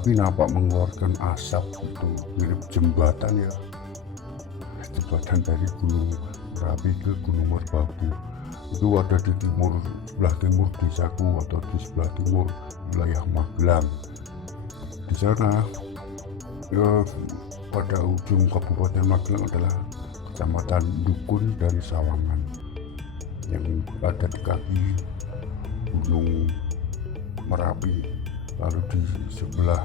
Merapi nampak mengeluarkan asap, itu mirip jembatan ya, jembatan dari Gunung Merapi ke Gunung Merbabu. Itu ada di timur, sebelah timur desaku, atau di sebelah timur wilayah Magelang. Di sana ya, pada ujung Kabupaten Magelang adalah Kecamatan Dukun dan Sawangan yang ada di kaki Gunung Merapi. Lalu di sebelah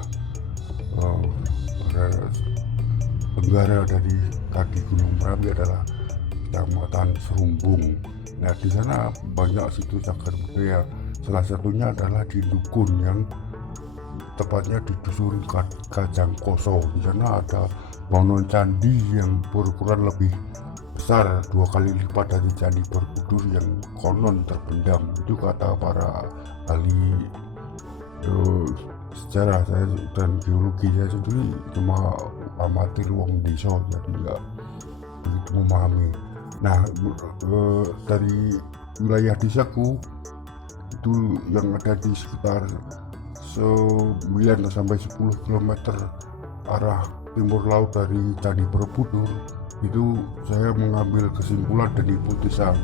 tenggara dari kaki Gunung Merapi adalah Kecamatan Serumbung. Nah, di sana banyak situs cagar budaya. Salah satunya adalah di Dukun, yang tepatnya di Dusun Kajangkoso. Di sana ada bangunan candi yang berukuran lebih besar, 2 kali lipat dari Candi Borobudur yang konon terpendam. Itu kata para ahli sejarah. Saya dan geologi saya sendiri cuma amatir wong desa, jadi nggak begitu memahami. Nah, dari wilayah desaku itu yang ada di sekitar 9 sampai 10 km arah timur laut dari Candi Borobudur, itu saya mengambil kesimpulan dan hipotesa.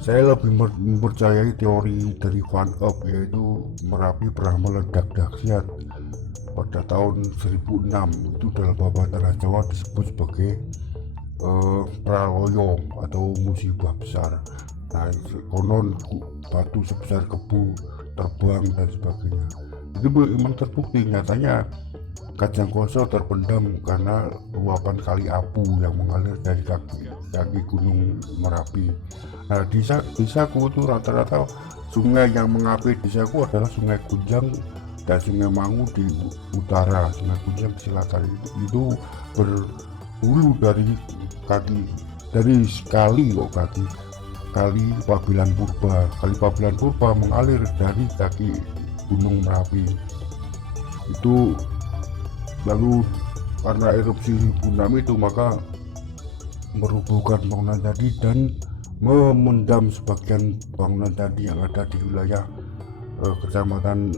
Saya lebih mempercayai teori dari Van Eck, yaitu Merapi pernah meledak dahsyat pada tahun 1006. Itu dalam bahasa tanah Jawa disebut sebagai praloyo atau musibah besar. Nah, konon batu sebesar kebu terbang dan sebagainya. Itu memang terbukti. Nyatanya Kajangkoso terpendam karena luapan kali Apu yang mengalir dari kaki Gunung Merapi. Nah, desaku itu rata-rata sungai yang mengalir desaku adalah Sungai Kunjang dan Sungai Mangu di utara, Sungai Kunjang di selatan. Itu berhulu dari kali Pabilan Purba. Kali Pabilan Purba mengalir dari kaki Gunung Merapi. Itu lalu karena erupsi tsunami itu, maka merubuhkan bangunan tadi dan memendam sebagian bangunan tadi yang ada di wilayah kecamatan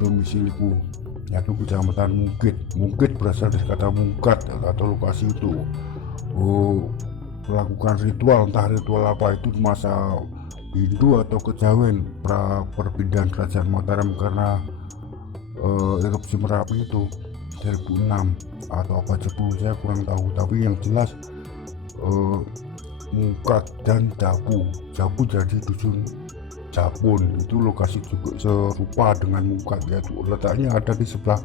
domisiliku, yaitu Kecamatan Mungkit. Mungkit berasal dari kata mungkat atau lokasi itu. Melakukan ritual, entah ritual apa itu, masa Hindu atau Kejawen pra perpindahan kerajaan Mataram karena erupsi Merapi itu 2006 atau apa 10, saya kurang tahu. Tapi yang jelas Mungkat dan Japu jadi dusun Japun. Itu lokasi juga serupa dengan Mungkat, yaitu letaknya ada di sebelah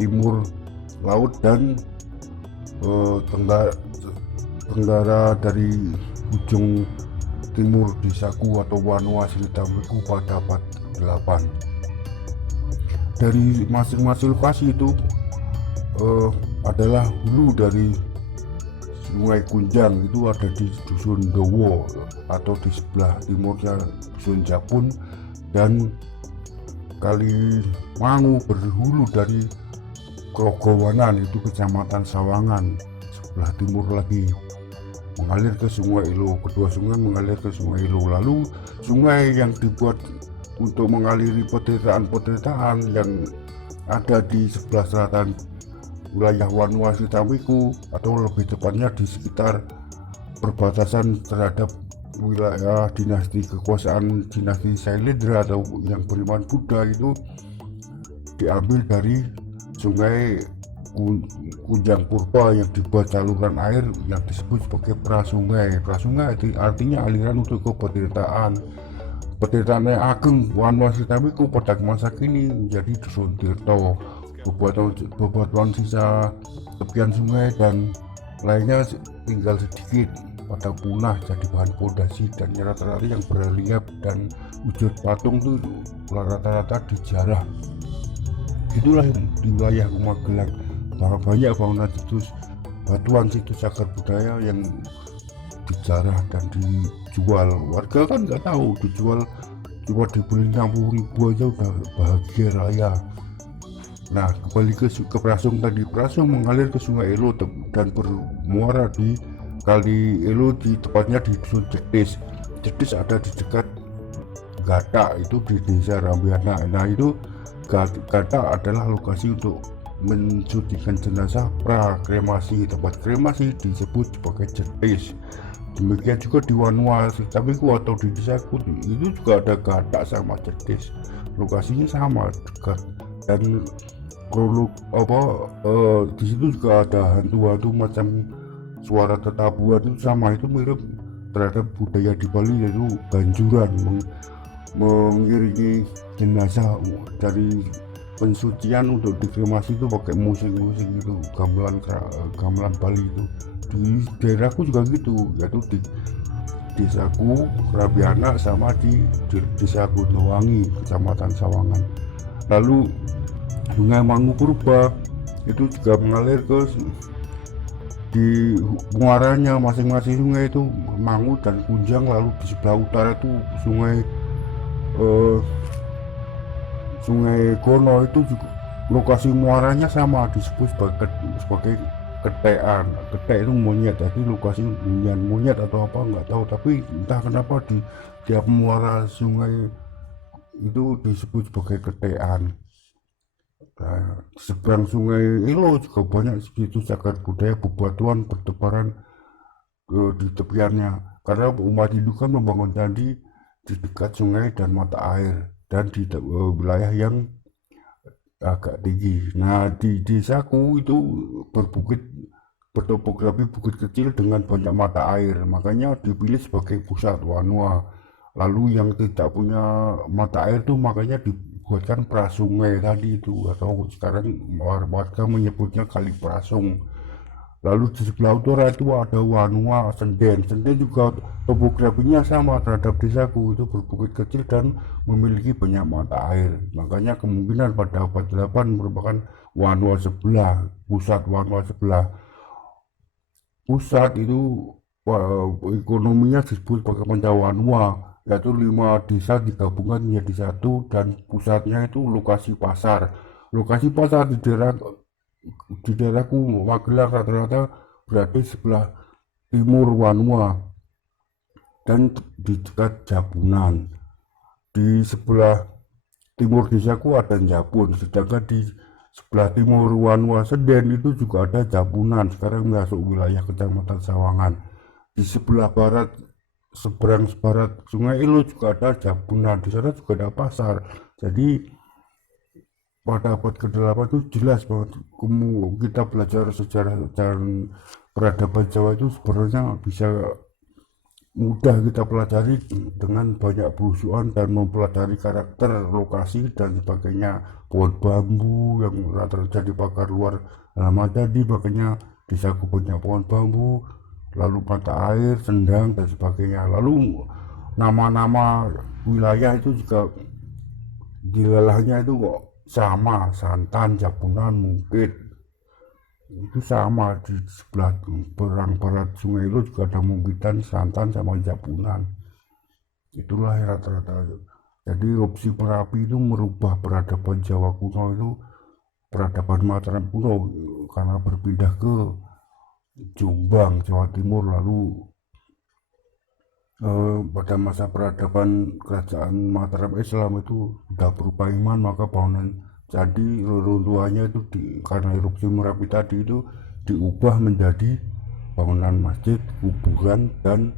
timur laut dan tenggara dari ujung timur desaku atau Wanua Silitamiku pada 48. Dari masing-masing lokasi itu adalah hulu dari Sungai Kunjang. Itu ada di Dusun Dowo atau di sebelah timurnya Dusun Japun, dan Kali Mangu berhulu dari Krogowanan, itu Kecamatan Sawangan sebelah timur lagi, mengalir ke Sungai Ilo. Kedua sungai mengalir ke Sungai Ilo. Lalu sungai yang dibuat untuk mengaliri petirtaan yang ada di sebelah selatan wilayah Wanua Silitamiku, atau lebih tepatnya di sekitar perbatasan terhadap wilayah dinasti kekuasaan dinasti Sailendra atau yang beriman Buddha, itu diambil dari Sungai Kunjang Purba yang dibuat saluran air yang disebut sebagai prasungai. Prasungai itu artinya aliran untuk ke petirtaan yang ageng. Wanua Silitamiku pada masa kini menjadi Dusun Tirto. Bebatuan sisa tepian sungai dan lainnya tinggal sedikit pada punah jadi bahan pondasi, dan rata-rata yang berelief dan wujud patung itu rata-rata dijarah. Itulah di wilayah Magelang banyak bangunan batuan situs cagar budaya yang dijarah dan dijual. Warga kan nggak tahu, dijual cuma dibeli 60.000 aja udah bahagia raya. Nah, kembali ke Prasung tadi. Prasung mengalir ke Sungai Elo dan bermuara di Kali Elo, tepatnya di Dusun Cetis. Cetis ada di dekat Gata, itu di desa Rambiana. Nah, itu Gata adalah lokasi untuk mensucikan jenazah prakremasi. Tempat kremasi disebut sebagai jetis. Demikian juga di Vanuatu, tapi gua atau di desaku itu juga ada gata sama jetis. Lokasinya sama dekat, dan di situ juga ada hantu-hantu macam suara tetabuhan itu sama, itu mirip terhadap budaya di Bali, yaitu ganjuran mengiringi jenazah dari pensucian untuk dikremasi itu pakai musik-musik itu, gamelan Bali itu. Di daerahku juga gitu, yaitu di desaku Krabiana sama di desa Gunungwangi, kecamatan Sawangan. Lalu Sungai Mangu Purba itu juga mengalir ke di muaranya masing-masing sungai itu, Mangu dan Kunjang. Lalu di sebelah utara itu Sungai Gono, itu juga lokasi muaranya sama, disebut sebagai ketekan. Ketek itu monyet, jadi lokasi hunian monyet atau apa nggak tahu, tapi entah kenapa di tiap muara sungai itu disebut sebagai ketekan. Nah, seberang Sungai Elo juga banyak situs cagar budaya bebatuan bertebaran di tepiannya, karena umat Hindu kan membangun candi di dekat sungai dan mata air, dan di wilayah yang agak tinggi. Nah, di desaku itu bertopografi bukit kecil dengan banyak mata air, makanya dipilih sebagai pusat Wanua. Lalu yang tidak punya mata air tuh makanya dibuatkan prasungai tadi itu, atau sekarang warga menyebutnya Kali Prasung. Lalu di sebelah utara itu ada Wanua Senden. Senden juga topografinya sama terhadap desaku, itu berbukit kecil dan memiliki banyak mata air. Makanya kemungkinan pada abad 8 merupakan Wanua sebelah, pusat Wanua sebelah. Pusat itu ekonominya disebut sebagai Pancawanua, yaitu 5 desa digabungkan menjadi satu, dan pusatnya itu lokasi pasar. Lokasi pasar di daerahku Magelang rata-rata berada sebelah timur Wanua dan di dekat Jabunan. Di sebelah timur desaku ada Jabun, sedangkan di sebelah timur Wanua Senden itu juga ada Jabunan, sekarang masuk wilayah Kecamatan Sawangan. Di sebelah barat, seberang barat Sungai Elo juga ada Jabunan, di sana juga ada pasar. Jadi pada abad ke-8 itu jelas banget, kita belajar sejarah dan peradaban Jawa itu sebenarnya bisa mudah kita pelajari dengan banyak belusuan dan mempelajari karakter, lokasi dan sebagainya. Pohon bambu yang rata-rata dibakar luar halaman tadi, makanya desaku banyak pohon bambu. Lalu mata air, sendang dan sebagainya. Lalu nama-nama wilayah itu juga di lelahnya itu kok sama, Santan, Jabunan, Mungkit itu sama. Di sebelah perang barat Sungai Elo juga ada Mungkitan, Santan sama Jabunan. Itulah rata-rata. Jadi erupsi Merapi itu merubah peradaban Jawa kuno, itu peradaban Mataram kuno, karena berpindah ke Jombang, Jawa Timur. Lalu pada masa peradaban kerajaan Mataram Islam itu sudah berubah iman, maka bangunan candi reruntuhannya itu karena erupsi Merapi tadi itu diubah menjadi bangunan masjid, kuburan, dan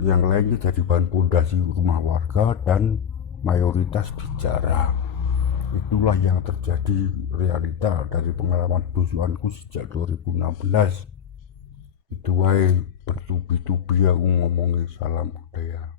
yang lainnya jadi bahan pondasi rumah warga dan mayoritas bicara. Itulah yang terjadi realita dari pengalaman belusuanku sejak 2016. Itu wae bertubi-tubi aku ngomongin salam budaya.